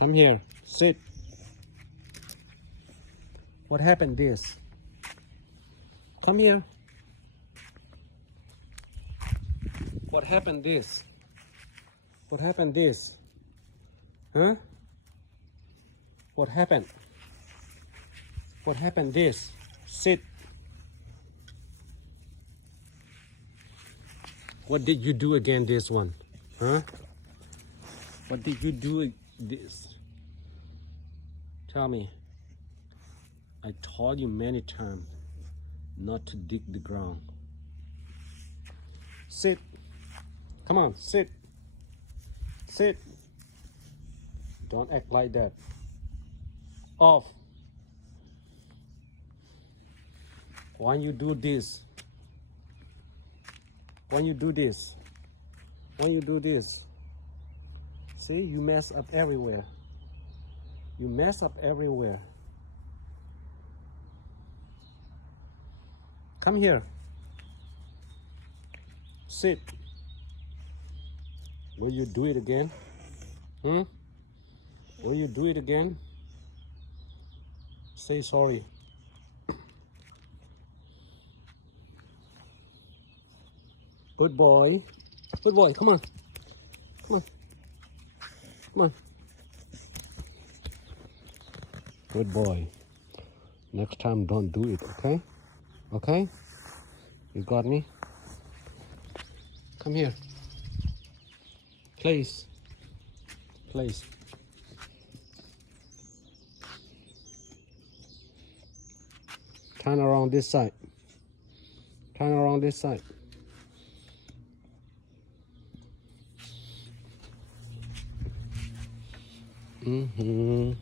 Come here. Sit. What happened this? Come here. What happened this? What happened this? Huh? What happened? What happened this? Sit. What did you do again this one? Huh? What did you do this? Tell me. I told you many times not to dig the ground. Sit. Come on, sit. Sit. Don't act like that. Off. Why you do this? Why you do this? Why you do this? See, you mess up everywhere. You mess up everywhere. Come here. Sit. Will you do it again? Hmm? Will you do it again? Say sorry. Good boy. Good boy, come on. Come on. Come on. Good boy. Next time don't do it, okay? Okay? You got me? Come here. Please. Please. Turn around this side. Turn around this side. Mm-hmm.